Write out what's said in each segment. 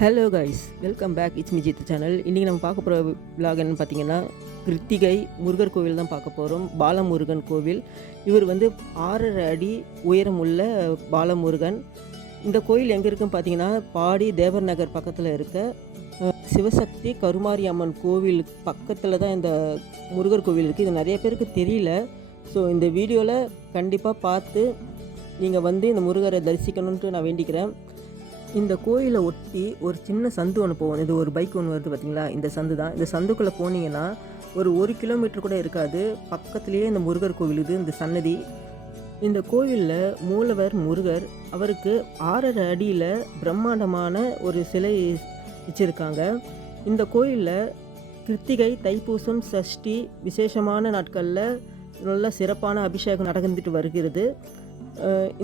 Hello guys welcome back it's Mijith channel இன்றைக்கி நம்ம பார்க்க போகிற விலாக் என்னன்னு பார்த்தீங்கன்னா கிருத்திகை முருகர் கோவில் தான் பார்க்க போகிறோம் பாலமுருகன் கோவில். இவர் வந்து ஆறரை அடி உயரமுள்ள பாலமுருகன். இந்த கோயில் எங்கே இருக்குன்னு பார்த்தீங்கன்னா பாடி தேவர் நகர் பக்கத்தில் இருக்க சிவசக்தி கருமாரி அம்மன் கோவில் பக்கத்தில் தான் இந்த முருகர் கோவில் இருக்குது இது நிறைய பேருக்கு தெரியல. ஸோ இந்த வீடியோவில் கண்டிப்பாக பார்த்து நீங்கள் வந்து இந்த முருகரை தரிசிக்கணுன்ட்டு நான் வேண்டிக்கிறேன். இந்த கோயிலை ஒட்டி ஒரு சின்ன சந்து ஒன்று போகும் இது ஒரு பைக் ஒன்று வருது பார்த்தீங்களா இந்த சந்து தான். இந்த சந்துக்குள்ளே போனீங்கன்னா ஒரு ஒரு கிலோமீட்டர் கூட இருக்காது. பக்கத்துலேயே இந்த முருகர் கோவில் இது இந்த சன்னதி. இந்த கோயிலில் மூலவர் முருகர் அவருக்கு ஆறரை அடியில் பிரம்மாண்டமான ஒரு சிலை வச்சுருக்காங்க. இந்த கோயிலில் கிருத்திகை தைப்பூசம் சஷ்டி விசேஷமான நாட்களில் நல்ல சிறப்பான அபிஷேகம் நடந்துட்டு வருகிறது.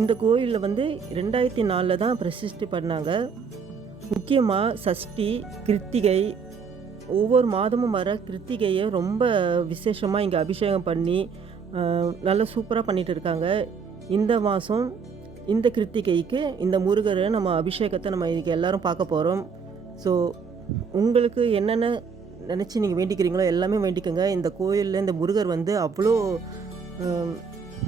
இந்த கோயிலில் வந்து ரெண்டாயிரத்தி நாலில் தான் பிரசிஷ்டி பண்ணாங்க. முக்கியமாக சஷ்டி கிருத்திகை ஒவ்வொரு மாதமும் வர கிருத்திகையை ரொம்ப விசேஷமாக இங்கே அபிஷேகம் பண்ணி நல்லா சூப்பராக பண்ணிட்டு இருக்காங்க. இந்த மாதம் இந்த கிருத்திகைக்கு இந்த முருகரை நம்ம அபிஷேகத்தை நம்ம இன்றைக்கி எல்லாரும் பார்க்க போகிறோம் ஸோ உங்களுக்கு என்னென்ன நினச்சி நீங்கள் வேண்டிக்கிறீங்களோ எல்லாமே வேண்டிக்கோங்க. இந்த கோயிலில் இந்த முருகர் வந்து அவ்வளோ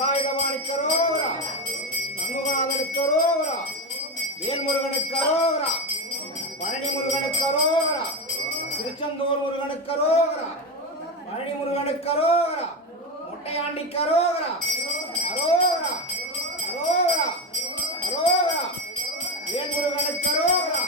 தண்டாயுதவாணிக்கரோரா சண்முகநாதனுக்கரோரா வேல் முருகனுக்கரோரா பழனி முருகனுக்கு அரோகரா திருச்செந்தூர் முருகனுக்கு அரோகரா பழனி முருகனுக்கு அரோகரா மொட்டையாண்டிக்கு அரோகரா அரோகரா அரோகரா அரோகரா வேல் அரோகரா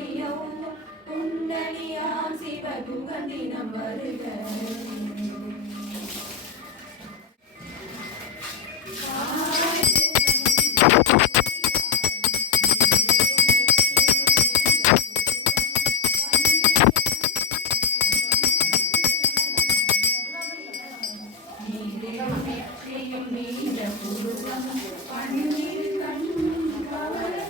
கொடியவும் உன்னடியாம் சிவகுகந்தினம் வருக செய்யும் நீண்ட புருவம் பண்ணில் கண் கவலை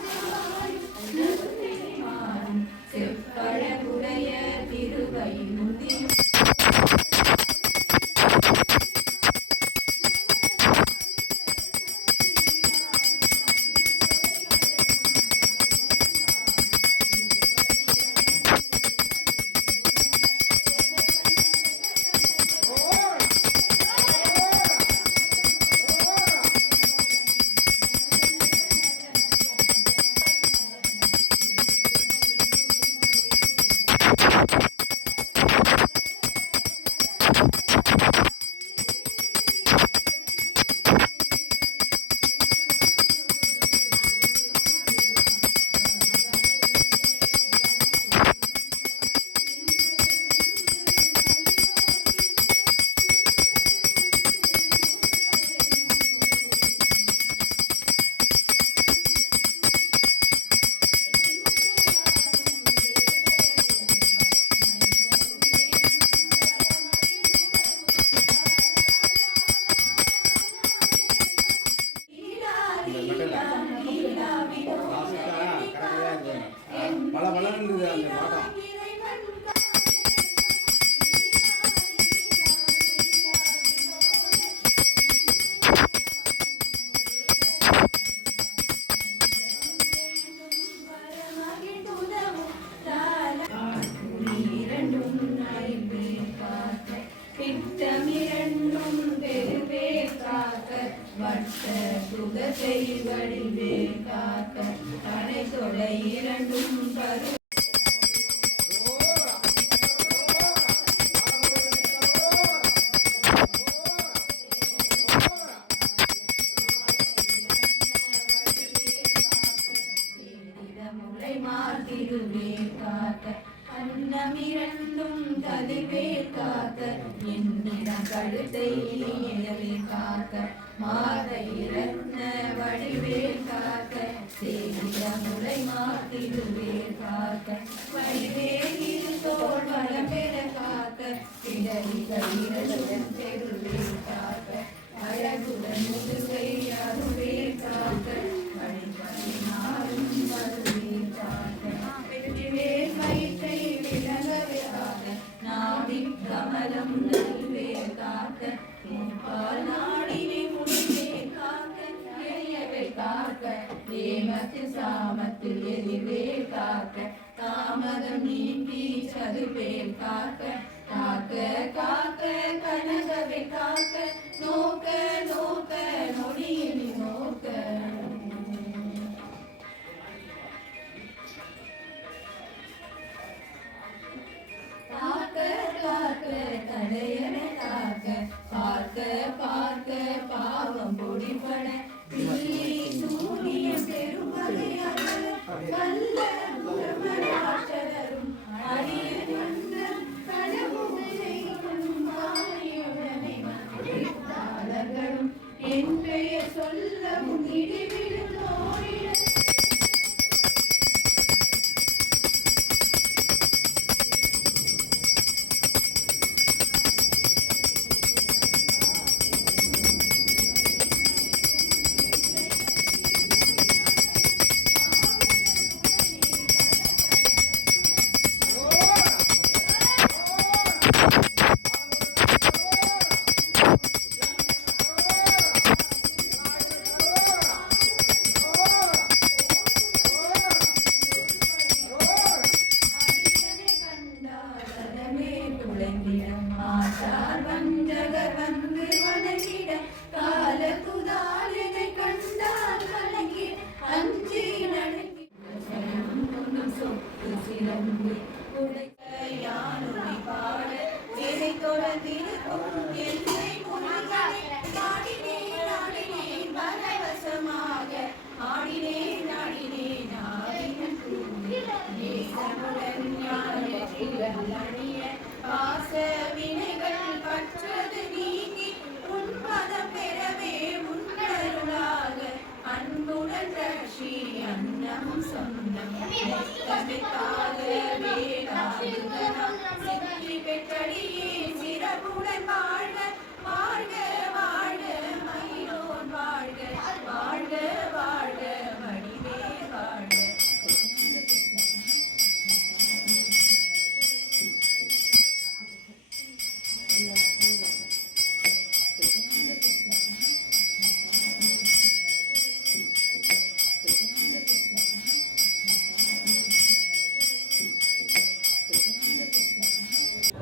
கரத்தை வடிவேல் காக்க தடை இரண்டும் கரு அன்னமிரண்டும் கதிவே காக்க என்னிடம் கழுத்தை சேவிட முளை காக்க வடிவே இரு தோல் வளம் பெற காக்க என் பெயர் சொல்ல இடிவிழுந்தோரிட அடியனை கண்டாலமே துளைந்திடம் ஆசார் வஞ்சகர் வந்து வணங்கிட கால குதாலினை கண்டால் கலங்கி அஞ்சி நடுங்கி கொண்டும் சொத்து சிறந்து உடைத்த யானுரை பாட எதை தொடர்ந்திருக்கும் எல்லை முருகனை நாடினேன் ஆடினேன் பரவசமாக. ஆடினேன் ஆடினேன் ஆடினேன் நேசமுடன் ஞானத்தில் அணிய பெற்றடியே சிறப்புடன் வாழ்க வாழ்க.